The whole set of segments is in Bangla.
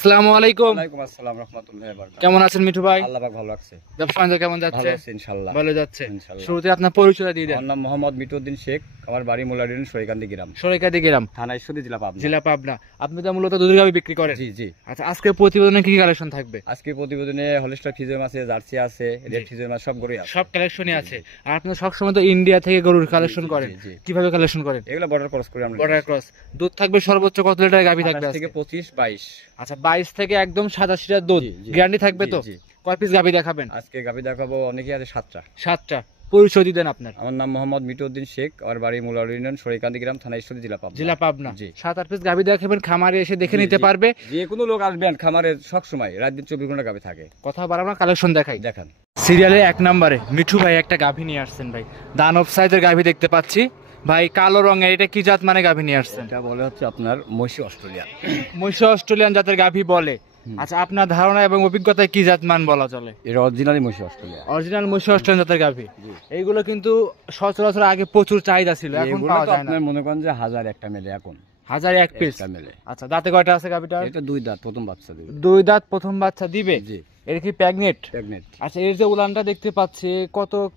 আসসালামু আলাইকুম। ওয়ালাইকুম আসসালাম রাহমাতুল্লাহি ওয়া বারাকাতুহু। কেমন আছেন মিঠু ভাই? আল্লাহ পাক ভালো রাখছে। ব্যবসা বাণিজ্য কেমন যাচ্ছে? ভালো আছে ইনশাআল্লাহ। ভালো যাচ্ছে। ইনশাআল্লাহ। শুরুতে আপনার পরিচয় দিয়ে দেন। আমার নাম মোহাম্মদ মিটুউদ্দিন শেখ। আমার বাড়ি মুলাডি সরিকান্দি গ্রাম। সরাইকাদি গ্রাম, থানা ঈশ্বরদী, জেলা পাবনা। জেলা পাবনা। আপনি তো মূলত দুধের গাভী বিক্রি করেন? জি জি। আচ্ছা, আজকের প্রতিবেদনে কি কি কালেকশন থাকবে? আজকে প্রতিবেদনে হলিস্টার ফিজিয়াম আছে, জার্সি আছে, রেড ফিজিয়াম আছে, সব গরুই আছে। সব কালেকশনই আছে। আর আপনি সবসময় তো ইন্ডিয়া থেকে গরুর কালেকশন করেন, জি। কিভাবে কালেকশন করেন? এগুলো বর্ডার ক্রস করে আমরা। Border cross. দুধ থাকবে সর্বোচ্চ কত লিটার গাভী থাকবে? 28 থেকে 25 22। আচ্ছা, 22 থেকে একদম 27 লিটার দুধ গ্যারান্টি থাকবে তো? জি। কয় পিস গাভী দেখাবেন? আজকে গাভী দেখাবো, অনেকেই আছে 7টা। 7টা। পরিচয় দিয়ে দেন আপনার। আমার নাম মোহাম্মদ মিটুউদ্দিন শেখ। আমার বাড়ি মুলাডি সরিকান্দি গ্রাম, থানা ঈশ্বরদী, জেলা পাবনা। জেলা পাবনা। জি। 7-8 পিস গাভী দেখাবেন, খামারে এসে দেখে নিতে পারবে। যে কোনো লোক আসবেন খামারে, সব সময় রাত দিন 24 ঘন্টা গাভী থাকে। কথা বাড়াবো না, কালেকশন দেখাই। দেখান। সিরিয়ালে 1 নম্বরে মিঠু ভাই একটা গাভী নিয়ে আসছেন ভাই। দানব সাইজের গাভী দেখতে পাচ্ছি ভাই, কালো রঙের। এটা কি জাত মানে গাভী নিয়ে আসছেন? এটা বলে হচ্ছে আপনার মহিষী অস্ট্রেলিয়া। মহিষী অস্ট্রেলিয়ান জাতের গাভী বলে। আচ্ছা, আপনার ধারণা এবং অভিজ্ঞতায় কি জাত মান বলা চলে? এর অরিজিনালি মহিষী অস্ট্রেলিয়া। অরিজিনাল মহিষী অস্ট্রেলিয়ান জাতের গাভী। এইগুলো কিন্তু সচরাচর আগে প্রচুর চাহিদা ছিল, এখন এগুলো পাওয়া তো যায় না। আপনার মনে করেন যে 1000 একটা মেলে এখন। 1001 পিস একটা মেলে। আচ্ছা, দাঁতে কয়টা আছে গাভীটা? এটা 2 দাঁত, প্রথম বাচ্চা দিবে। 2 দাঁত, প্রথম বাচ্চা দিবে। জি। এর কি প্রেগনেন্ট? প্রেগনেন্ট। আচ্ছা, এর যে উলানটা দেখতে পাচ্ছি,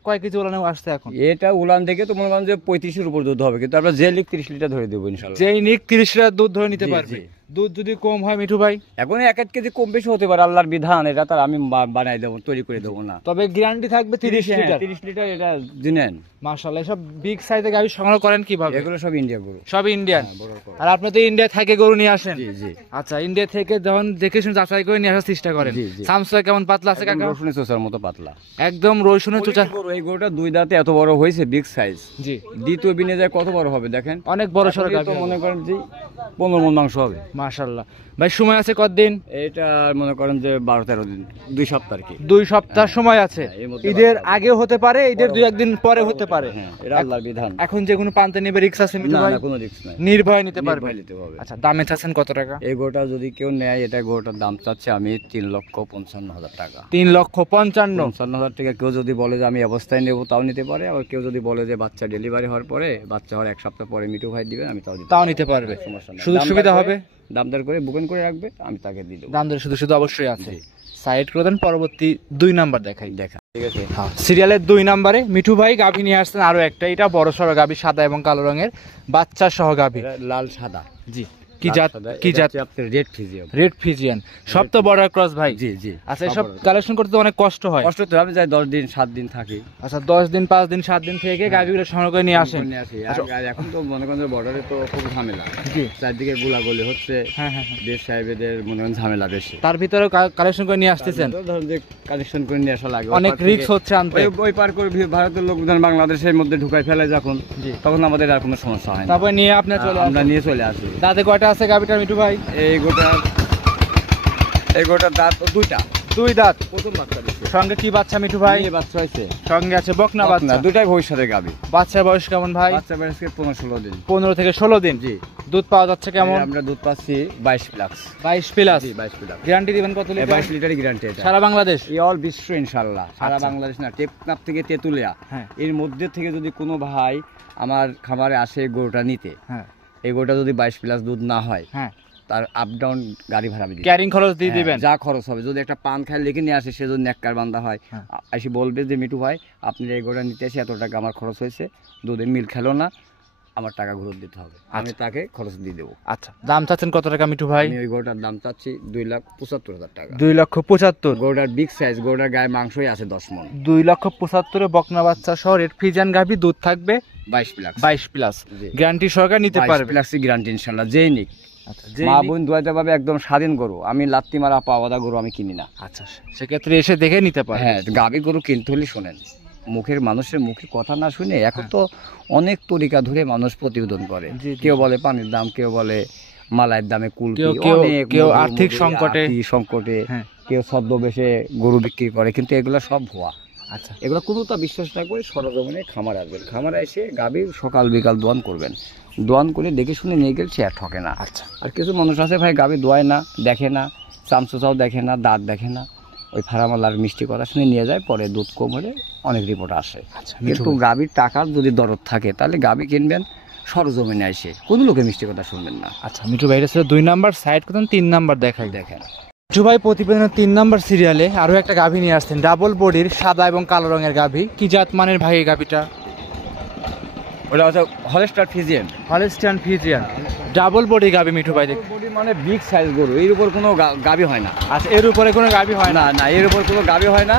কয় কেজি উলানে আসছে এখন? এটা উলান থেকে তো মনে করেন যে 35 এর উপর দুধ হবে, কিন্তু আমরা যে লিক 30 লিটার ধরে দেবো ইনশাআল্লাহ। যেই নিক 30 লিটার দুধ ধরে নিতে জি, পারবে। জি। দুধ যদি কম হয় মিঠু ভাই? এখন 1-1 কেজি কম বেশি হতে পারে, আল্লাহর বিধান। এটা তার আমি বানাই দেবো, তৈরি করে দেবো না। তবে গ্যারান্টি থাকবে 30 লিটার। 30 লিটার এটা দিনেন। মাশাআল্লাহ। সব বিগ সাইজের গাভী সংগ্রহ করেন কিভাবে? এগুলো সব ইন্ডিয়া গরু। সব ইন্ডিয়ান। হ্যাঁ, বড় বড়। আর আপনি তো ইন্ডিয়া থেকে গরু নিয়ে আসেন? জি জি। আচ্ছা, ইন্ডিয়া থেকে যখন দেখে শুনে যাচাই করে নিয়ে আসার চেষ্টা করেন। জি, জি। সামসা কেমন পাতলা আছে কাকা? রসুনের চোষার মতো পাতলা। একদম রসুনের চোচা। এই গরুটা 2 দাঁতে এত বড় হয়েছে, বিগ সাইজ। জি। দ্বিতীয় বিনে যায় কত বড় হবে দেখেন। অনেক বড় সড়ো এখন গাভী। তো মনে করেন যে 15 মণ মাংস হবে। মাশাআল্লাহ। ভাই সময় আছে কতদিন? এটা মনে করেন যে 12-13 দিন, 2 সপ্তাহ আর কি। 2 সপ্তাহ সময় আছে। হ্যাঁ, এর মধ্যে ঈদের বাচ্চা আগেও হতে পারে, ঈদের 2-1 দিন পরে হতে পারে। হ্যাঁ, এটা আল্লাহর বিধান। এখন যে কোনো পান্তে নেবে রিস্ক আছে মিঠু না ভাই? না, কোনো রিস্ক নাই। নির্ভয় নিতে পারবে। নির্ভয় নিতে হবে। আচ্ছা, দামে চাচ্ছেন কত টাকা? এই গরুটা যদি কেউ নেয়, এটা গরুটার দাম চাচ্ছে আমি 3,55,000 টাকা। 3,55,000। 55,000 টাকা। কেউ যদি বলে যে আমি অবস্থায় নেবো, তাও নিতে পারে। আবার কেউ যদি বলে যে বাচ্চা ডেলিভারি হওয়ার পরে, বাচ্চা হওয়ার 1 সপ্তাহ পরে মিঠু ভাই দিবেন, আমি তাও দিতে তাও নিতে পারবে। সমস্যা নাই। সুযোগ সুবিধা হবে? দামদার করে বুকিং করে রাখবে, আমি তাকে দিয়ে দেবো। দাম দর শুধু শুধু অবশ্যই আছে। জি। সাইড করে দেন, পরবর্তী 2 নাম্বার দেখাই। দেখা ঠিক আছে। হ্যাঁ, সিরিয়ালের 2 নাম্বারে মিঠু ভাই গাভী নিয়ে আসছেন আরো একটা। এটা বড় সড়ো গাভী, সাদা এবং কালো রঙের বাচ্চা সহ গাভী। এটা লাল সাদা। জি। কি জাত? কি জাত? আপনার রেড ফিজিয়াম। Red Friesian. সব তো বর্ডার ক্রস ভাই। জি জি। আচ্ছা, এসব কালেকশন করতে তো অনেক কষ্ট হয়। কষ্ট তো, আমি যাই 10 দিন 7 দিন থাকি। আচ্ছা, 10 দিন 5 দিন 7 দিন থেকে গাভীগুলো সংগ্রহ করে নিয়ে আসেন। নিয়ে আসি। আর এখন তো মনে করেন যে বর্ডারে তো খুব ঝামেলা। জি। চারদিকে গোলাগুলি হচ্ছে। হ্যাঁ হ্যাঁ হ্যাঁ। দেশ সাহেবদের মনে করেন ঝামেলা বেশি। তার ভিতরে কালেকশন করে নিয়ে আসতেছেন। তারপরে ধরুন যে কালেকশন করে নিয়ে আসা লাগে। অনেক রিস্ক হচ্ছে আনতে। ওই পার করে ভারতের লোক ধরেন বাংলাদেশের মধ্যে ঢুকাই ফেলে যখন, জি। তখন আমাদের আর কোনো সমস্যা হয় না। তারপর নিয়ে আপনি চলে আমরা আসেন। নিয়ে চলে আসি। দাঁতে কয়টা আছে গাভীটার মিঠু ভাই? এই গোটার দাঁত 2টা। 2 দাঁত। প্রথম বাচ্চা দিচ্ছে। সঙ্গে কি বাচ্চা মিঠু ভাই? এই বাচ্চা হয়েছে। সঙ্গে আছে বকনা বাচ্চা। 2টাই ভবিষ্যতের গাভী। বাচ্চার বয়স কেমন ভাই? বাচ্চা বয়স 15-16 দিন। 15 থেকে 16 দিন। জি। দুধ পাওয়া যাচ্ছে কেমন? আমরা দুধ পাচ্ছি 22 প্লাস। 22 প্লাস। জি, 22 প্লাস। গ্যারান্টি দিবেন কত লিটার? 22 লিটারই গ্যারান্টি এটা। সারা বাংলাদেশ? অল বিশ্ব ইনশাআল্লাহ। সারা আচ্ছা। বাংলাদেশ না, টেকনাফ থেকে তেতুলিয়া, হ্যাঁ। এর মধ্যে থেকে যদি কোনো ভাই আমার খামারে আসে গরুটা নিতে, হ্যাঁ। এই গরুটা যদি 22 প্লাস দুধ না হয়, হ্যাঁ। তার আপ ডাউন গাড়ি ভাড়া আমি দিই। ক্যারিং খরচ দিয়ে দিবেন? যা খরচ হবে। যদি একটা পান খাই লিখে নিয়ে আসে, সে যদি নেককার বান্দা হয়, হ্যাঁ। এসে বলবে যে মিঠু ভাই আপনি এই গরুটা নিতে এসে এত টাকা আমার খরচ হয়েছে, দুধে মিল খেলো না, আমার টাকা ঘুরত দিতে হবে। আমি তাকে খরচ দিয়ে দেবো। আচ্ছা, দাম চাচ্ছেন কত টাকা মিঠু ভাই? আমি ওই গরুটার দাম চাচ্ছি 2,75,000 টাকা। 2,75,000। গরুটার বিগ সাইজ, গরুটার গায়ে মাংসই আছে 10 মণ। 2,75,000 বকনা বাচ্চা সহ রেড ফিজিয়ান গাভী, দুধ থাকবে 22 প্লাস। 22 প্লাস। জি। গ্যারান্টি সহকারে নিতে 22 পারবে। প্লাসই গ্যারান্টি ইনশাআল্লাহ, যেই নিক। আচ্ছা, মা বোন দুয়াইতে পাবে, একদম স্বাধীন গরু। আমি লাত্তি মারা পাওয়াদা গরু আমি কিনি না। আচ্ছা, সেক্ষেত্রে এসে দেখে নিতে পারবে। হ্যাঁ, গাভী গরু কিনতে হলে শোনেন, মানুষের মুখে কথা না শুনে, এখন তো অনেক তরিকা ধরে মানুষ প্রতিবেদন করে। জি, জি। কেউ বলে পানির দাম, কেউ বলে মালাইয়ের দামে কুলকি, কেউ আর্থিক সংকটে, হ্যাঁ, কেউ ছদ্মবেশে গরু বিক্রি করে, কিন্তু এগুলো সব ভুয়া। আচ্ছা, এগুলো কোনোটা বিশ্বাস না করে সরজমিনে খামার আসবেন। খামারে এসে গাভী সকাল বিকাল দোয়ান করবেন। দোয়ান করে দেখে শুনে নিয়ে গেলে সে আর ঠকে না। আচ্ছা। আর কিছু মানুষ আছে ভাই, গাভী দোয়ায় না, দেখে না, চামচুচাও দেখে না, দাঁত দেখে না, ওই ফার্মালার মিষ্টি কথা শুনে নিয়ে যায়, পরে দুধ কম হলে অনেক রিপোর্ট আসে। আচ্ছা, কিন্তু গাভীর টাকার যদি দরদ থাকে, তাহলে গাভী কিনবেন, সরজমিনে আসে কোনো লোকের মিষ্টি কথা শুনবেন না। আচ্ছা মিঠু ভাই, এটা ছিল 2 নাম্বার, সাইড করতেন 3 নাম্বার দেখাই। দেখেন মিঠু ভাই প্রতিবেদনের 3 নাম্বার সিরিয়ালে আরো একটা গাভী নিয়ে আসছেন, ডাবল বডির সাদা এবং কালো রঙের গাভী। কি জাত মানের ভাই এই গাভীটা? ওটা হচ্ছে Holstein Friesian. Holstein Friesian, double body গাভী মিঠু ভাই। বডি মানে বিগ সাইজ গরু, এর উপর কোনো গাভী হয় না। আচ্ছা, এর উপরে কোনো গাভী হয় না? না না, এর উপর কোনো গাভী হয় না,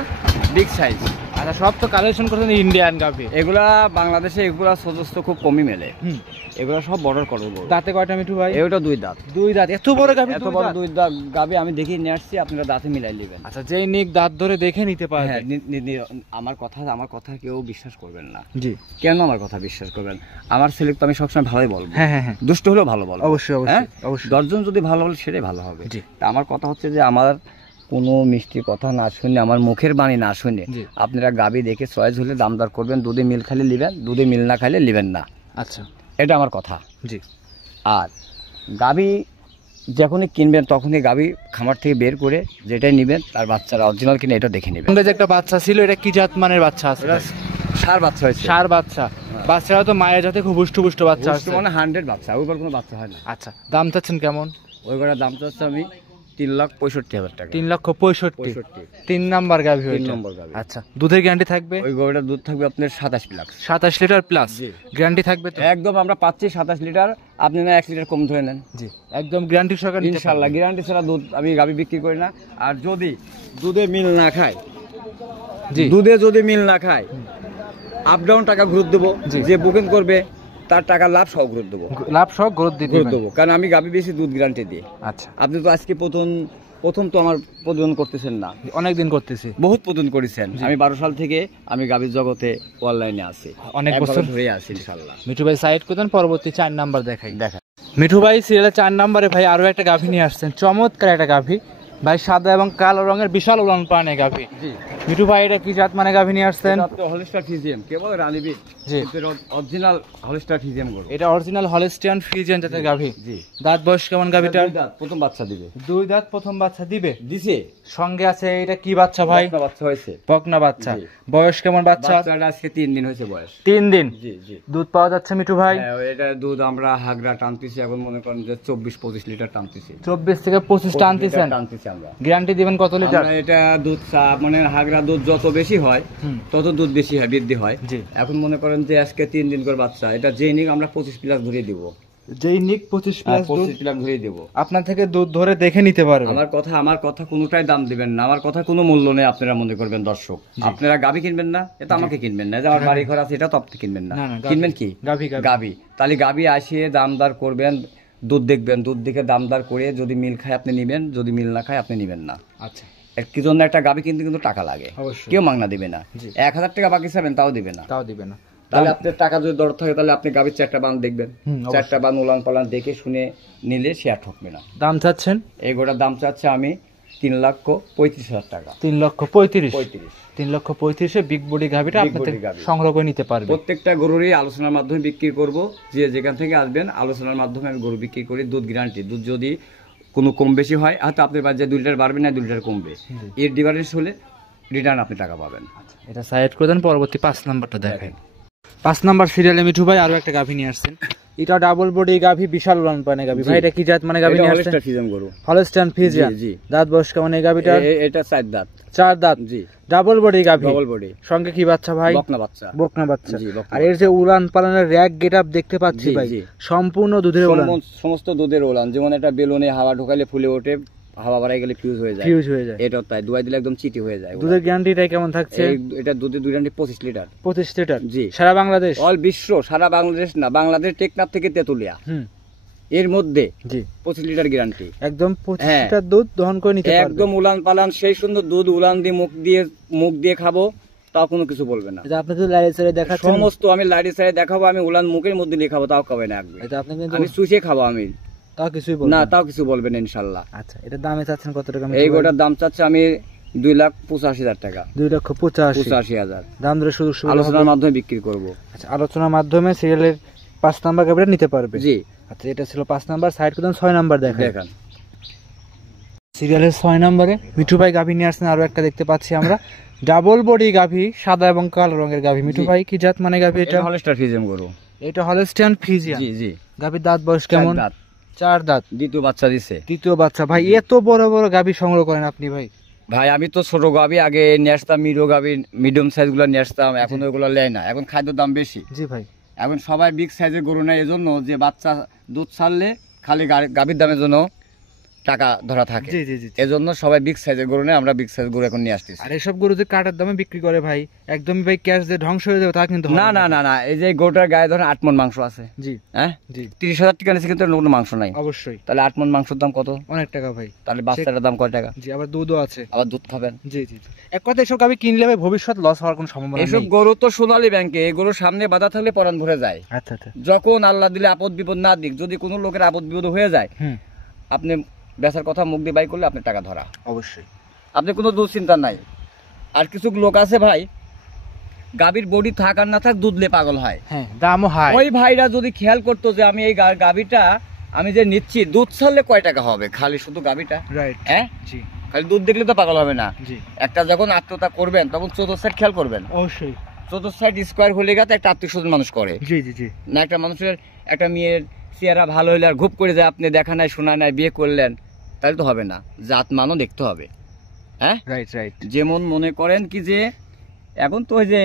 বিগ সাইজ। আচ্ছা, সব তো কালেকশন করছেন ইন্ডিয়ান গাভী। এগুলা বাংলাদেশে এগুলা সদস্য খুব কমই মেলে। এগুলা সব বর্ডার করো গরু। দাঁতে কয়টা মিঠু ভাই? এটা 2 দাঁত। 2 দাঁত, এত বড় গাভী? এত বড় 2 দাঁত গাভী আমি দেখিয়ে নিয়ে আসছি, আপনারা দাঁতে মিলাই নেবেন। আচ্ছা, যেই নিক দাঁত ধরে দেখে নিতে পারবে। হ্যাঁ, আমার কথা কেউ বিশ্বাস করবেন না। জি। কেন আমার কথা বিশ্বাস করবেন? আমার ছেলে তো আমি সবসময় ভালোই বলবো। হ্যাঁ হ্যাঁ হ্যাঁ, দুষ্ট হলেও ভালো বলবো। অবশ্যই হ্যাঁ? অবশ্যই। 10 জন যদি ভালো বলে সেটাই ভালো হবে। জি। তা আমার কথা হচ্ছে যে আমার কোনো মিষ্টি কথা না শুনে, আমার মুখের বাণী না শুনে জি। আপনারা গাবি দেখে চয়েস হলে দামদার করবেন। দুধে মিল খাইলে নেবেন, দুধে মিল না খাইলে নেবেন না। আচ্ছা, এটা আমার কথা। জি। আর গাবি যখনই কিনবেন তখনই গাবি খামার থেকে বের করে যেটাই নেবেন তার বাচ্চারা অরিজিনাল কিনে এটা দেখে নেবেন। যে একটা বাচ্চা ছিল, এটা কি জাত মানের বাচ্চা আছে? সার বাচ্চা হয়েছে। সার বাচ্চা। বাচ্চারা তো মায়ের যাতে খুব হুষ্ট বাচ্চা আছে, মানে 100 বাচ্চা, ওইবার কোনো বাচ্চা হয় না। আচ্ছা, দাম চাচ্ছেন কেমন? ওইবারের দাম চাচ্ছি আমি 3,65,000 টাকা। 3,65,000। 3 নাম্বার গাভী। 3 নম্বর গাভী। আচ্ছা, দুধের গ্যারান্টি থাকবে? ওই গরুটার দুধ থাকবে আপনার 27 প্লাস। 27 লিটার প্লাস জি। গ্যারান্টি থাকবে তো? একদম আমরা পাচ্ছি 27 লিটার, আপনি না 1 লিটার কম ধরে নেন। জি, একদম গ্যারান্টি সহকারে ইনশাআল্লাহ। গ্যারান্টি ছাড়া দুধ আমি গাভী বিক্রি করি না। আর যদি দুধে মিল না খায়, জি, দুধে যদি মিল না খায়, আপ ডাউন টাকা ঘুরত দেবো। জি। যে বুকিং করবে তার টাকা লাভ সহ ঘুরত দেবো। লাভ সহ গ্রোথ দিতে ঘুরত দেবো, কারণ আমি গাভী বেশি দুধ গ্যারান্টি দিই। আচ্ছা, আপনি তো আজকে প্রথম তো আমার প্রদান করতেছেন না, অনেক দিন করতেছি, বহুত প্রদান করেছেন। আমি 12 সাল থেকে আমি গাভীর জগতে অনলাইনে আছি, অনেক বছর ধরে আছি ইনশাআল্লাহ। মিঠু ভাই সাইড করতেন, পরবর্তী 4 নাম্বার দেখাই। দেখা মিঠু ভাই সিরিয়ালে 4 নাম্বারে ভাই আরো একটা গাভী নিয়ে আসছেন, চমৎকার একটা গাভী ভাই, সাদা এবং কালো রঙের বিশাল উলান পানে গাভী। জি। মিঠু ভাই, এটা কি জাত মানে গাভী নিয়ে আসছেন? হলস্টার ফিজিয়াম, কেবল রানীবি। জি। অরিজিনাল হলস্টার ফিজিয়াম গরু। এটা অরিজিনাল হলস্টিয়ান ফ্রিজিয়ান জাতের গাভী। জি। দাঁত বয়স কেমন গাভীটার? 2 দাঁত, প্রথম বাচ্চা দিবে। 2 দাঁত, প্রথম বাচ্চা দিবে। দিছে। সঙ্গে আছে এটা কি বাচ্চা ভাই? একটা বাচ্চা হয়েছে। বকনা বাচ্চা। জি। বয়স কেমন বাচ্চা? বাচ্চাটা আজকে 3 দিন হয়েছে বয়স। 3 দিন। জি জি। দুধ পাওয়া যাচ্ছে মিঠু ভাই? হ্যাঁ, এটা দুধ আমরা হাগরা টানতেছি, এখন মনে করেন যে 24-25 লিটার টানতেছি। 24 থেকে 25 টানতেছেন। টানতেছি আমরা। গ্যারান্টি দিবেন কত লিটার? আমরা এটা দুধ মানে হাগরা দুধ যত বেশি হয় তত দুধ বেশি হয়, বৃদ্ধি হয়। জি। এখন মনে করেন যে আজকে 3 দিন করে বাচ্চা, এটা জেনিক আমরা 25 প্লাস ধরিয়ে দিব। যেই নিক 25 প্লাস দুধ 25 প্লাস ধরিয়ে দেব। আপনার থেকে দুধ ধরে দেখে নিতে পারবেন। আমার কথা কোনোটাই দাম দিবেন না, আমার কথা কোনো মূল্য নেই। আপনারা মনে করবেন দর্শক, আপনারা গাভী কিনবেন না, এটা আমাকে কিনবেন না। যে আমার বাড়ি ঘর আছে এটা তো আপনি কিনবেন না। না, না, কিনবেন কি? গাভী। তাহলে গাভী আসিয়ে দামদার করবেন, দুধ দেখবেন, দুধ দেখে দামদার করে যদি মিল খায় আপনি নেবেন, যদি মিল না খায় আপনি নেবেন না। আচ্ছা, কি জন্য একটা গাভী কিনতে কিন্তু টাকা লাগে, অবশ্যই। কেউ মাগনা দিবে না। 1000 টাকা বাকি চাবেন তাও দিবে না। তাও দিবে না। তাহলে আপনার টাকা যদি দর থাকে তাহলে আপনি গাভীর 4টা বান দেখবেন, 4টা বান উলান পালান দেখে শুনে নিলে সে আর ঠকবে না। দাম চাচ্ছেন? এই গোটার দাম চাচ্ছে আমি 3,35,000 টাকা। 3,35,000। 3,35,000 বিগ বডি গাভীটা Big আপনি body গাভী। সংগ্রহ করে নিতে পারবেন। প্রত্যেকটা গরুরই আলোচনার মাধ্যমে বিক্রি করব। যে যেখান থেকে আসবেন আলোচনার মাধ্যমে আমি গরু বিক্রি করি। দুধ গ্যারান্টি। দুধ যদি কোনো কম বেশি হয়, হয়তো আপনার বাচ্চা 2 লিটার বাড়বে না, 2 লিটার কমবে, এর ডিফারেন্স হলে রিটার্ন আপনি টাকা পাবেন। এটা সাইড করে দেন, পরবর্তী 5 নাম্বারটা দেখেন। 5 নাম্বার সিরিয়ালে মিঠু ভাই আরো একটা গাভী নিয়ে আসছেন, এটা ডাবল বডি গাভী, বিশাল উলান পানে গাভী। ভাই এটা কি জাত মানে গাভী নিয়ে আসছেন? হলস্টার ফিজিয়ান গরু। Holstein Friesian. জি। দাঁত বয়স কেমন এই গাভীটার? এটা 4 দাঁত। 4 দাঁত। জি। ডাবল বডি গাভী। Double body. সঙ্গে কি বাচ্চা ভাই? বকনা বাচ্চা। বকনা বাচ্চা। জি, বকনা আর এর যে উলান পালানের র‍্যাক গেটআপ দেখতে পাচ্ছি জি, ভাই, জি। সম্পূর্ণ দুধের উলান। সমস্ত দুধের উলান। যেমন একটা বেলুনে হাওয়া ঢোকালে ফুলে ওঠে, হাওয়া বাড়াই গেলে ফিউজ হয়ে যায়। ফিউজ হয়ে যায়। এটা তাই দুয়াই দিলে একদম চিটি হয়ে যায়। দুধের গ্যারান্টিটা কেমন থাকছে? এটা দুধের গ্যারান্টি 25 লিটার। 25 লিটার। জি। সারা বাংলাদেশ? অল বিশ্ব, সারা বাংলাদেশ না, বাংলাদেশ টেকনাফ থেকে তেতুলিয়া এর মধ্যে জি 25 লিটার গ্যারান্টি। একদম 25 লিটার দুধ দহন করে নিতে পারবে। একদম উলান পালান সেই সুন্দর দুধ, উলান দিয়ে মুখ দিয়ে খাবো তাও কোনো কিছু বলবে না। এটা আপনি তো লাইসেরে দেখাচ্ছেন, সমস্ত আমি লাইডি সাইডে দেখাবো, আমি উলান মুখের মধ্যে দিয়ে খাবো তাও খাবে না। এটা আপনি কিন্তু আমি সুইচে খাবো, আমি তাও কিছুই বলবেন না, তাও কিছু বলবেন না ইনশাআল্লাহ। আচ্ছা, এটা দামে চাচ্ছেন কত টাকা? এই গোটার দাম চাচ্ছে আমি 2,85,000 টাকা। 2,85,000 দাম ধরে সুযোগ সুবিধা আলোচনার মাধ্যমে বিক্রি করব। আচ্ছা, আলোচনার মাধ্যমে সিরিয়ালের 5 নাম্বার গাভীটা নিতে পারবে। জি। আচ্ছা, এটা ছিল 5 নাম্বার, সাইড করে 6 নাম্বার দেখেন। সিরিয়ালের 6 নম্বরে মিঠু ভাই গাভী নিয়ে আসছেন, আরো একটা দেখতে পাচ্ছি আমরা, ডাবল বডি গাভী, সাদা এবং কালো রঙের গাভী। মিঠু ভাই কি জাত মানে গাভী এটা? হলস্টার ফিজিয়ান গরু। এটা হলস্টিয়ান ফ্রিজিয়ান। জি জি। গাভীর দাঁত বয়স কেমন? 4 দাঁত। 4 দাঁত। দ্বিতীয় বাচ্চা দিছে। তৃতীয় বাচ্চা। ভাই এত বড় বড় গাভী সংগ্রহ করেন আপনি ভাই? ভাই আমি তো ছোট গাভী আগে নিয়ে আসতাম, মিরো গাভী মিডিয়াম সাইজ গুলো নিয়ে আসতাম, এখন ওইগুলো নেয় না, এখন খাদ্যের দাম বেশি। জি ভাই। এখন সবাই বিগ সাইজের গরু নেয়, এজন্য যে বাচ্চা দুধ ছাড়লে খালি গাভীর দামের জন্য টাকা ধরা থাকে। জি জি জি। এজন্য সবাই বিগ সাইজের গরু নেয়, আমরা বিগ সাইজ গরু এখন নিয়ে আসতেছি। আর এসব গরু যে কাটার দামে বিক্রি করে ভাই, একদমই ভাই ক্যাশ দিয়ে ধ্বংস হয়ে যাবে তা কিন্তু না না না না, এই যে গরুটার গায়ে ধরেন 8 মণ মাংস আছে। জি হ্যাঁ জি। 30,000 টাকা নিচে কিন্তু কোনো মাংস নাই। অবশ্যই। তাহলে 8 মণ মাংসের দাম কত? অনেক টাকা ভাই। তাহলে বাচ্চাটার দাম কয় টাকা? জি, আবার দুধও আছে। আবার দুধ খাবেন। জি জি জি। এক কথা এসব গাভী কিনলে ভাই ভবিষ্যৎ লস হওয়ার কোনো সম্ভাবনা নেই। এসব গরু তো সোনালী ব্যাংকে, এই গরুর সামনে বাধা থাকলে পরাণ ভরে যায়। আচ্ছা আচ্ছা। যখন আল্লাহ দিলে আপদ বিপদ না দিক, যদি কোনো লোকের আপদ বিপদ হয়ে যায়, আপনি বেচার কথা মুখ দিয়ে বাই করলে আপনার টাকা ধরা। অবশ্যই। আপনি কোনো দুশ্চিন্তা নাই। আর কিছু লোক আছে ভাই, গাভীর বডি থাক আর না থাক দুধলে পাগল হয়। হ্যাঁ, দামও হাই। ওই ভাইরা যদি খেয়াল করতো যে আমি এই গাভীটা আমি যে নিচ্ছি দুধ ছাড়লে কয় টাকা হবে, খালি শুধু গাভীটা, রাইট। হ্যাঁ জি। খালি দুধ দেখলে তো পাগল হবে না। জি। একটা যখন আত্মতা করবেন তখন 14 সাইড খেয়াল করবেন। অবশ্যই। 14 সাইড স্কোয়ার হলে গেছে একটা আত্মীয় স্বজন মানুষ করে। জি জি জি। না একটা মানুষের একটা মেয়ের চেহারা ভালো হইলে আর ঘুপ করে যায়, আপনি দেখা নাই শোনা নাই বিয়ে করলেন, তাহলে তো হবে না, জাত মানও দেখতে হবে। হ্যাঁ, রাইট রাইট। যেমন মনে করেন কি যে এখন তো ওই যে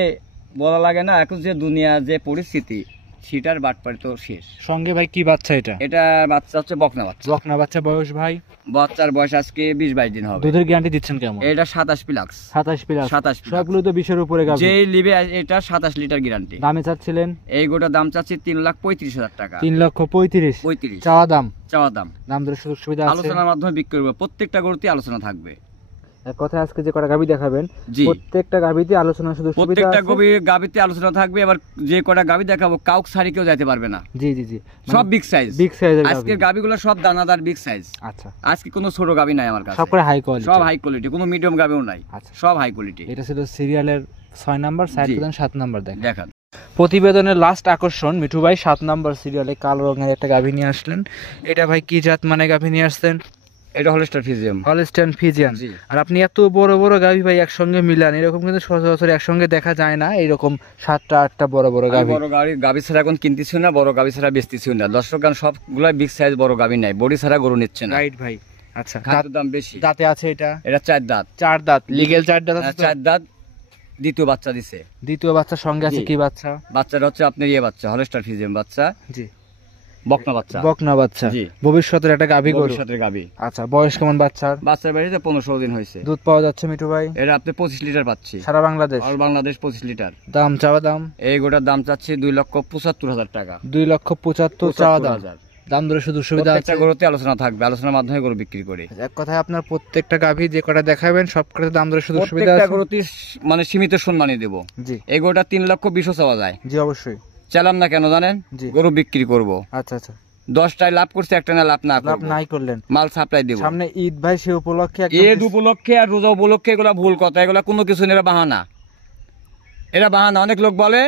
বলা লাগে না, এখন যে দুনিয়া যে পরিস্থিতি, সেটার বাটপাড়ি তো শেষ। সঙ্গে ভাই কি বাচ্চা এটা? এটা বাচ্চা হচ্ছে বকনা বাচ্চা। বকনা বাচ্চা। বয়স ভাই? বাচ্চার বয়স আজকে 20-22 দিন হবে। দুধের গ্যারান্টি দিচ্ছেন কেমন? এটা 27 প্লাস। 27 প্লাস। 27 প্লাস। সবগুলো তো 20 এর উপরে গাভী। যেই লিবে এটা 27 লিটার গ্যারান্টি। দামে চাচ্ছিলেন? এই গোটা দাম চাচ্ছি 3,35,000 টাকা। 3,35,000 35 চাওয়া দাম। চাওয়া দাম। দাম দরের সুযোগ সুবিধা আছে? আলোচনার মাধ্যমে বিক্রি করব, প্রত্যেকটা গরুতে আলোচনা থাকবে। এক কথায় আজকে যে কটা গাভী দেখাবেন, জি, প্রত্যেকটা গাভীতে আলোচনার সুযোগ সুবিধা প্রত্যেকটা আছে। গাভীতে আলোচনা থাকবে। এবার যে কটা গাভী দেখাবো কাউক সারি কেউ যাইতে পারবে না। জি জি জি। সব বিগ সাইজ। বিগ সাইজের গাভী। আজকের গাভীগুলো সব দানাদার বিগ সাইজ। আচ্ছা। আজকে কোনো ছোট গাভী নাই আমার কাছে, সব করে হাই কোয়ালিটি। সব হাই কোয়ালিটি, কোনো মিডিয়াম গাভীও নাই। আচ্ছা। সব হাই কোয়ালিটি। এটা ছিল সিরিয়ালের 6 নাম্বার, সাইড জি। প্রদান 7 নাম্বার দেখেন। দেখান। প্রতিবেদনের লাস্ট আকর্ষণ মিঠু ভাই 7 নাম্বার সিরিয়ালে কালো রঙের একটা গাভী নিয়ে আসলেন। এটা ভাই কি জাত মানে গাভী নিয়ে আসছেন? এটা হলস্টার ফ্রিজিয়ান। Holstein Friesian. জি। আর আপনি এত বড় বড় গাভী ভাই একসঙ্গে মিলান, এরকম কিন্তু সচরাচর একসঙ্গে দেখা যায় না, এরকম 7টা 8টা বড় বড় গাভী। বড় গাভী ছাড়া এখন কিনতেছি না, বড় গাভী ছাড়া বেচতেছি না। দর্শক গান সবগুলাই বিগ সাইজ বড় গাভী নাই, বডি ছাড়া গরু নিচ্ছে না। রাইট ভাই। আচ্ছা। খাদ্যের দাম বেশি। দাঁতে আছে এটা? এটা 4 দাঁত। 4 দাঁত। লিগ্যাল 4 দাঁত আছে তো? 4 দাঁত। দ্বিতীয় বাচ্চা দিছে। দ্বিতীয় বাচ্চার সঙ্গে আছে জি। কি বাচ্চা? বাচ্চাটা হচ্ছে আপনার বাচ্চা, হলস্টার ফ্রিজিয়ান বাচ্চা। জি। বকনা বাচ্চা। বকনা বাচ্চা। জি। ভবিষ্যতের একটা গাভী গরু। ভবিষ্যতের গাভী। আচ্ছা, বয়স কেমন বাচ্চার? বাচ্চার বাড়িতে 15-16 দিন হয়েছে। দুধ পাওয়া যাচ্ছে মিঠু ভাই? এটা আপনি 25 লিটার পাচ্ছি সারা বাংলাদেশ? All Bangladesh 25 litre. দাম চাওয়া দাম? এই গোটার দাম চাচ্ছি 2,75,000 টাকা। 2,75,000 চাওয়া দাম। 75,000। দাম দরে সুযোগ সুবিধা আছে? প্রত্যেকটা গরুতে আলোচনা থাকবে, আলোচনার মাধ্যমে গরু বিক্রি করে। এক কথায় আপনার প্রত্যেকটা গাভী যে কটা দেখাবেন সব কটাতে দাম দরে সুযোগ সুবিধা প্রত্যেকটা আছে? গরুতে মানে সীমিত সম্মানই দেব। জি এই গরুটা 3,20,000 চাওয়া যায়। জি অবশ্যই। চালাম না কেন জানেন? জি। গরু বিক্রি করব। আচ্ছা আচ্ছা। 10টায় লাভ করছে, একটা না লাভ না লাভ করব। নাই করলেন? মাল সাপ্লাই দেব। সামনে ঈদ ভাই, সে উপলক্ষে ঈদ উপলক্ষে আর রোজা উপলক্ষে এগুলা ভুল কথা, এগুলা কোনো কিছু নেই, এরা বাহানা। এরা বাহানা। অনেক লোক বলে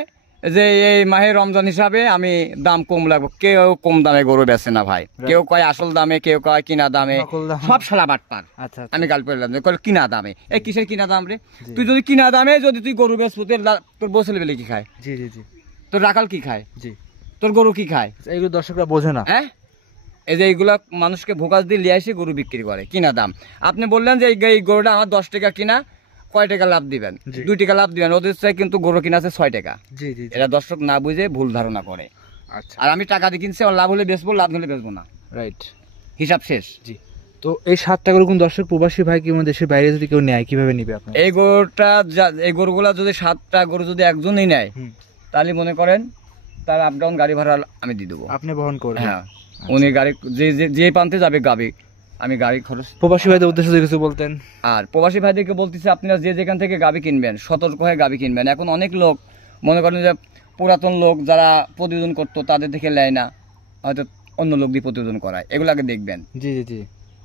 যে এই মাহে রমজান হিসাবে আমি দাম কম লাগবো, কেউ কম দামে গরু বেচে না ভাই। কেউ কয় আসল দামে, কেউ কয় কিনা দামে, নকল দাম। সব শালা বাটপার। আচ্ছা। আমি গাল পেলাম যে কয় কিনা দামে। এই কিসের কিনা দাম রে? তুই যদি কিনা দামে যদি তুই গরু বেচবো, তোর বসে বেলে কি খায়? জি জি জি। তোর রাখাল কি খায়? জি। তোর গরু কি খায়? এইগুলো দর্শকরা বোঝে না। হ্যাঁ, এই যে এইগুলা মানুষকে ভোকাস দিয়ে লিয়ে এসে গরু বিক্রি করে কিনা দাম। আপনি বললেন যে এই গরুটা আমার 10 টাকা কিনা, কয় টাকা লাভ দিবেন? 2 টাকা লাভ দিবেন। ওদের চাই কিন্তু গরু কিনা আছে 6 টাকা। জি জি। এরা দর্শক না বুঝে ভুল ধারণা করে। আচ্ছা। আর আমি টাকা দিয়ে কিনছি, আমার লাভ হলে বেচবো, লাভ হলে বেচবো না, রাইট। হিসাব শেষ। জি। তো এই 7টা গরু কোন দর্শক প্রবাসী ভাই কি দেশের বাইরে যদি কেউ নেয় কিভাবে নিবে আপনার? এই গরুগুলা যদি 7টা গরু যদি একজনই নেয়, তাহলে মনে করেন তার আপ ডাউন গাড়ি ভাড়া আমি দিয়ে দেবো। আপনি বহন করবেন? হ্যাঁ, উনি গাড়ি যে প্রান্তে যাবে গাবি, আমি গাড়ি খরচ। প্রবাসী ভাইদের উদ্দেশ্যে যদি কিছু বলতেন? আর প্রবাসী ভাইদেরকে বলতেছি, আপনারা যে যেখান থেকে গাবি কিনবেন সতর্ক হয়ে গাবি কিনবেন। এখন অনেক লোক মনে করেন যে পুরাতন লোক যারা প্রতিবেদন করতো তাদের থেকে নেয় না, হয়তো অন্য লোক দিয়ে প্রতিবেদন করায়। এগুলাকে দেখবেন। জি জি জি।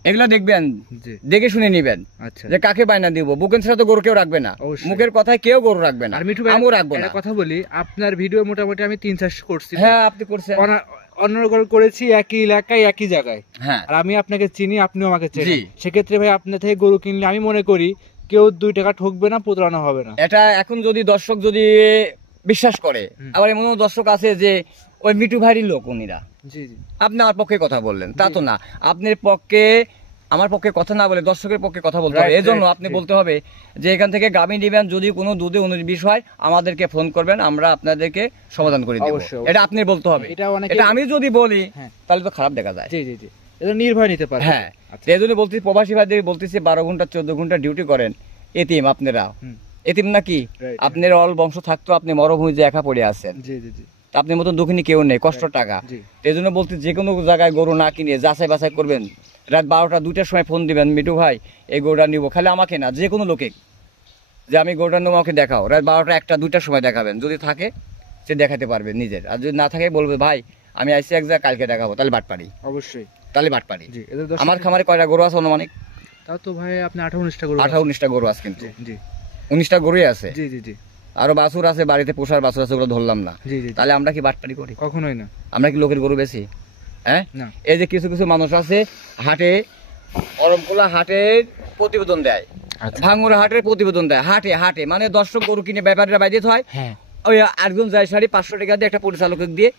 এগুলা দেখবেন, জি। দেখে শুনে নিবেন। আচ্ছা। যে কাকে বায়না দিব। বুকের ছাড়া তো গরু কেউ রাখবে না, অবশ্যই। মুখের কথায় কেউ গরু রাখবে না। আর মিঠু ভাই আমিও রাখবো না। একটা কথা বলি, আপনার ভিডিও মোটামুটি আমি 3-4 করছি। হ্যাঁ, আপনি করছেন। অন্য করেছি একই এলাকায় একই জায়গায়। হ্যাঁ। আর আমি আপনাকে চিনি, আপনিও আমাকে জি। চেনেন। সেক্ষেত্রে ভাই আপনার থেকে গরু কিনলে আমি মনে করি কেউ 2 টাকা ঠকবে না, প্রতারণা হবে না। এটা এখন যদি দর্শক যদি বিশ্বাস করে। আবার এমন দর্শক আছে যে ওই মিঠু ভাইয়েরই লোক উনিরা। জি জি আপনি আমার পক্ষে কথা বললেন, তা তো না, আপনার পক্ষে আমার পক্ষে কথা না বলে দর্শকের পক্ষে কথা বলতে হবে। এই জন্য আপনি বলতে হবে যে এখান থেকে গাভী নিবেন, যদি কোনো দুধে 19-20 হয় আমাদেরকে ফোন করবেন, আমরা আপনাদেরকে সমাধান করে দেব। এটা আপনি বলতে হবে। এটা আমি যদি বলি তাহলে তো খারাপ দেখা যায়। জি জি জি, এটা নির্ভয় নিতে পারে। হ্যাঁ, এই জন্য বলতেছি প্রবাসী ভাইদের বলতেছি 12 ঘন্টা 14 ঘন্টা ডিউটি করেন, এতিম আপনারা, এতিম নাকি আপনার অল বংশ থাকতো, আপনি মরুভূমিতে একা পড়ে আছেন। জি জি জি, আপনার মতন দুঃখিনী কেউ নেই, কষ্ট টাকা। এই জন্য বলতে যে কোনো জায়গায় গরু না কিনে যাচাই বাছাই করবেন, রাত 12টা 2টার সময় ফোন দিবেন, মিঠু ভাই এই গরুটা নিব, খালি আমাকে না যে কোনো লোকে, যে আমি গরুটা নেবো আমাকে দেখাও, রাত 12টা 1টা 2টার সময় দেখাবেন, যদি থাকে সে দেখাতে পারবে নিজের, আর যদি না থাকে বলবে ভাই আমি আইসি এক জায়গায় কালকে দেখাবো, তাহলে বাটপাড়ি। অবশ্যই তাহলে বাটপাড়ি। আমার খামারে কয়টা গরু আছে অনুমানিক? তাও তো ভাই আপনি 18-19টা গরু, 18-19টা গরু আছে, কিন্তু জি 19টা গরুই আছে। জি জি জি, আরো বাছুর আছে বাড়িতে, পোষার বাছুর আছে, ওগুলো ধরলাম না। জি জি, তাহলে আমরা কি বাটপাড়ি করি? কখনোই না। আমরা কি লোকের গরু বেশি? হ্যাঁ, এই যে কিছু কিছু মানুষ আছে হাটে, অরমকোলা হাটের প্রতিবেদন দেয়, ভাঙ্গুরা হাটের প্রতিবেদন দেয়, হাটে হাটে মানে দর্শক গরু কিনে ব্যাপারীরা বাইরে হয়, ওই আরেকজন যায় 550 টাকা দিয়ে একটা পরিচালকের দিয়ে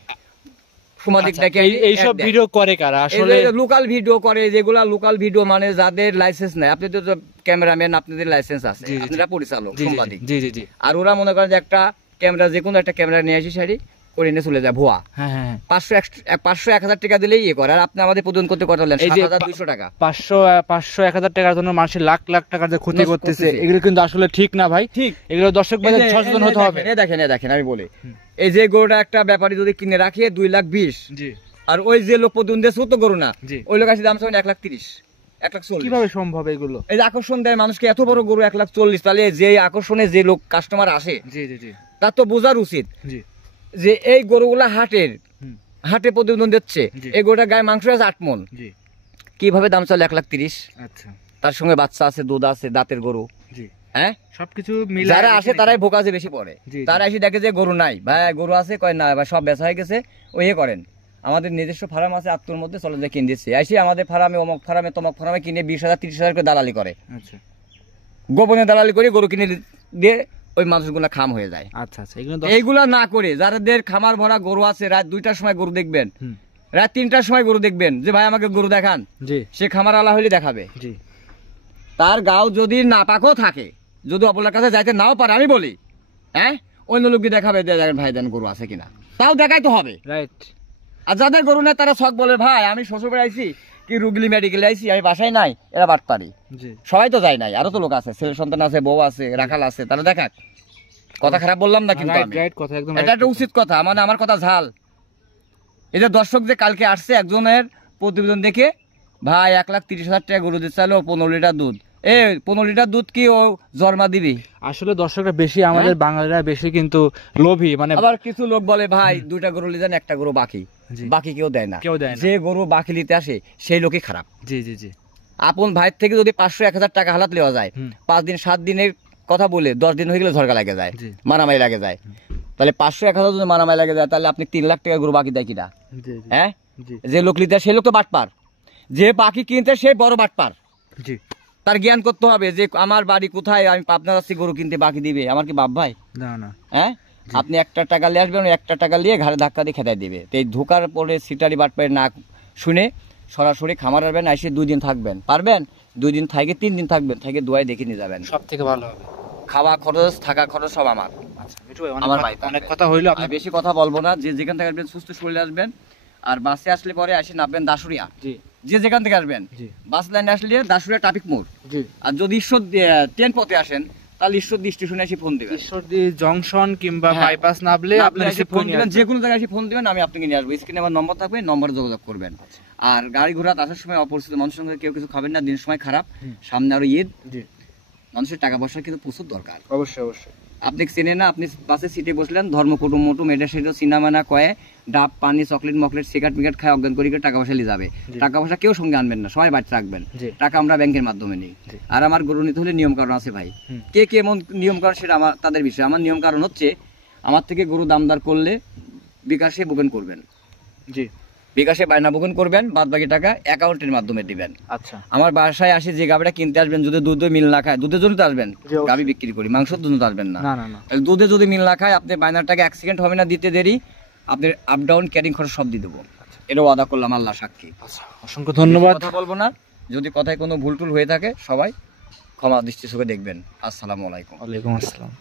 এইসব ভিডিও করে কারা? আসলে লোকাল ভিডিও করে, যেগুলা লোকাল ভিডিও মানে যাদের লাইসেন্স নাই। আপনি তো ক্যামেরাম্যান, আপনাদের লাইসেন্স আছে, আপনারা পরিচালক সাংবাদিক। জি জি জি, আর ওরা মনে করেন যে একটা ক্যামেরা, যে কোনো একটা ক্যামেরা নিয়ে আসি শাড়ি করে নিয়ে চলে যায় ভুয়া। 500-1000 টাকা দিলেই ইয়ে করে। আর আপনি আমাদের প্রতিদিন করতে কথা বললেন 7200 টাকা, 500-1000 টাকার জন্য মানুষের লাখ লাখ টাকার যে ক্ষতি করতেছে, এগুলো কিন্তু আসলে ঠিক না ভাই। ঠিক, এগুলো দর্শক ভাই সচেতন হতে হবে। দেখেন আমি বলি, এই যে গরুটা একটা ব্যাপারী যদি কিনে রাখে 2,20,000, জি, আর ওই যে লোক প্রতিদিন দেশ তো গরু না, ওই লোক আসে দাম চাই 1,30,000, 1,40,000। কিভাবে সম্ভব এগুলো? এই যে আকর্ষণ দেয় মানুষকে, এত বড় গরু 1,40,000, তাহলে যে আকর্ষণে যে লোক কাস্টমার আসে, জি জি জি, তার তো বোঝার উচিত যে এই গরুগুলা হাটে প্রতিবেদন দিচ্ছে, এই গরুটা গায়ে মাংস আছে 8 মণ, কিভাবে দাম চলে 1,30,000? আচ্ছা, তার সঙ্গে বাচ্চা আছে, দুধ আছে, দাঁতের গরু। হ্যাঁ, সবকিছু মিলে যারা আসে তারাই ভোকাজে বেশি পড়ে। তারা এসে দেখে যে গরু নাই, ভাই গরু আছে, কয় না ভাই সব বেচা হয়ে গেছে, ওই করেন। আমাদের নিজস্ব ফার্ম আছে, আত্মর মধ্যে চলে যায় কিনে দিচ্ছে, আসি আমাদের ফার্মে অমুক ফার্মে তমক ফার্মে কিনে 20,000-30,000 করে দালালি করে। আচ্ছা, গোপনে দালালি করে গরু কিনে দিয়ে ওই মানুষগুলা খাম হয়ে যায়। আচ্ছা আচ্ছা, এইগুলা না করে যাদের খামার ভরা গরু আছে, রাত 2টার সময় গরু দেখবেন, রাত 3টার সময় গরু দেখবেন, যে ভাই আমাকে গরু দেখান, সে খামার আলা হলে দেখাবে। তার গাও যদি না পাকও থাকে, যদি অপলার কাছে যাইতে নাও পারে, আমি বলি হ্যাঁ, অন্য লোককে দেখাবে, ভাই দেন গরু আছে কিনা, তাও দেখাই তো হবে। রাইট। আর যাদের গরু নেই তারা শখ বলে, ভাই আমি শ্বশুর বাড়ি আইছি, কি রুগলি মেডিকেলে আইছি, আমি বাসায় নাই, এরা বাট পারি। সবাই তো যায় নাই, আরো তো লোক আছে, ছেলে সন্তান আছে, বউ আছে, রাখাল আছে, তারা দেখাক। কথা খারাপ বললাম না কিন্তু, এটা একটা উচিত কথা, মানে আমার কথা ঝাল। এই যে দর্শক যে কালকে আসছে, একজনের প্রতিবেদন দেখে ভাই 1,30,000 টাকা গরু দিতে চাইলো, 15 লিটার দুধ, 15 লিটার দুধ কি ও জন্মা দিবি? আসলে দর্শকরা বেশি, আমাদের বাঙালিরা বেশি কিন্তু লোভী। মানে আবার কিছু লোক বলে ভাই 2টা গরু লিজান, একটা গরু বাকি কেউ দেয় না, যে গরু বাকি নিতে আসে সেই লোকই খারাপ। জি জি জি, আপন ভাইয়ের থেকে যদি 500-1000 টাকা হালাত নেওয়া যায়, 5 দিন 7 দিনের কথা বলে 10 দিন হয়ে গেলে ঝরকা লাগে যায়, মারামারি লাগে যায়, তাহলে 500-1000 যদি মারামারি লাগে যায়, তাহলে আপনি 3 লাখ টাকা গরু বাকি দেয় কিনা? হ্যাঁ, যে লোক লিতে সেই লোক তো বাটপার, যে বাকি কিনতে সে বড় বাটপার। জি, তার জ্ঞান করতে হবে যে আমার বাড়ি কোথায়, আমি পাবনা যাচ্ছি গরু কিনতে, বাকি দিবে আমার কি বাপ ভাই? না না। হ্যাঁ, আপনি 1টা টাকা নিয়ে আসবেন, 1টা টাকা নিয়ে ঘাড়ে ধাক্কা দিয়ে খেদাই দিবে। তো এই ধোকার পরে সিটারি বাটপারে না শুনে সরাসরি খামার আসবেন, এসে 2 দিন থাকবেন, পারবেন 2 দিন থেকে 3 দিন থাকবেন, থেকে দোয়াই দেখে নিয়ে যাবেন, সব থেকে ভালো হবে। খাওয়া খরচ, থাকা খরচ সব আমার। আচ্ছা, আমার ভাই অনেক কথা হইলো, আপনি বেশি কথা বলবো না। যে যেখান থেকে আসবেন সুস্থ শরীরে আসবেন, আর বাসে আসলে পরে আসে নামবেন দাসুরিয়া। জি, যে যেখান থেকে আসবেন বাস লাইনে আসলে দাসুরিয়া ট্রাফিক মোড়। জি, আর যদি ঈশ্বর ট্রেন পথে আসেন তাহলে ঈশ্বরদী স্টেশনে এসে ফোন দিবেন, ঈশ্বরদী জংশন কিংবা বাইপাস নামলে আপনি এসে ফোন দিবেন, যে কোনো জায়গায় এসে ফোন দিবেন, আমি আপনাকে নিয়ে আসবো। স্ক্রিনে আমার নম্বর থাকবে, নম্বরে যোগাযোগ করবেন। আর গাড়ি ঘোড়া আসার সময় অপরিচিত মানুষের সঙ্গে কেউ কিছু খাবেন না, দিন সময় খারাপ, সামনে আরো ঈদ, মানুষের টাকা পয়সা কিন্তু প্রচুর দরকার। অবশ্যই অবশ্যই। আপনি চেনে না, আপনি বাসে সিটে বসলেন, ধর্ম কুটুম মোটুম এটা সেটা সিনেমা না কয়ে ডাব পানি চকলেট মকলেট সিগারেট মিগারেট খায় অজ্ঞান করে টাকা পয়সা নিয়ে যাবে। টাকা পয়সা কেউ সঙ্গে আনবেন না, সবাই বাড়িতে রাখবেন। টাকা আমরা ব্যাংকের মাধ্যমে নিই। আর আমার গরু নিতে হলে নিয়ম কারণ আছে ভাই, কে কেমন নিয়ম কারণ সেটা আমার তাদের বিষয়। আমার নিয়ম কারণ হচ্ছে, আমার থেকে গরু দামদার করলে বিকাশে বুকিং করবেন। জি, বিকাশে বায়না বকুন করবেন, বাদ বাকি টাকা অ্যাকাউন্টের মাধ্যমে দিবেন। আচ্ছা আমার বাসায় আসি যে গাভিটা কিনতে আসবেন, যদি দুধ মিল না খায়, দুধের জন্য তো আসবেন, গাভি বিক্রি করি, মাংসের জন্য তো আসবেন না। না না না তাহলে দুধে যদি মিল না খায়, আপনি বায়নার টাকা 1 সেকেন্ড হবে না দিতে দেরি, আপনার আপ ডাউন ক্যারিং খরচ সব দিয়ে দেবো। এটাও আদা করলাম, আল্লাহ সাক্ষী। আচ্ছা অসংখ্য ধন্যবাদ। কথা বলবো না, যদি কথায় কোনো ভুল টুল হয়ে থাকে সবাই ক্ষমা দৃষ্টি চোখে দেখবেন। আসসালামু আলাইকুম। ওয়ালাইকুম আসসালাম।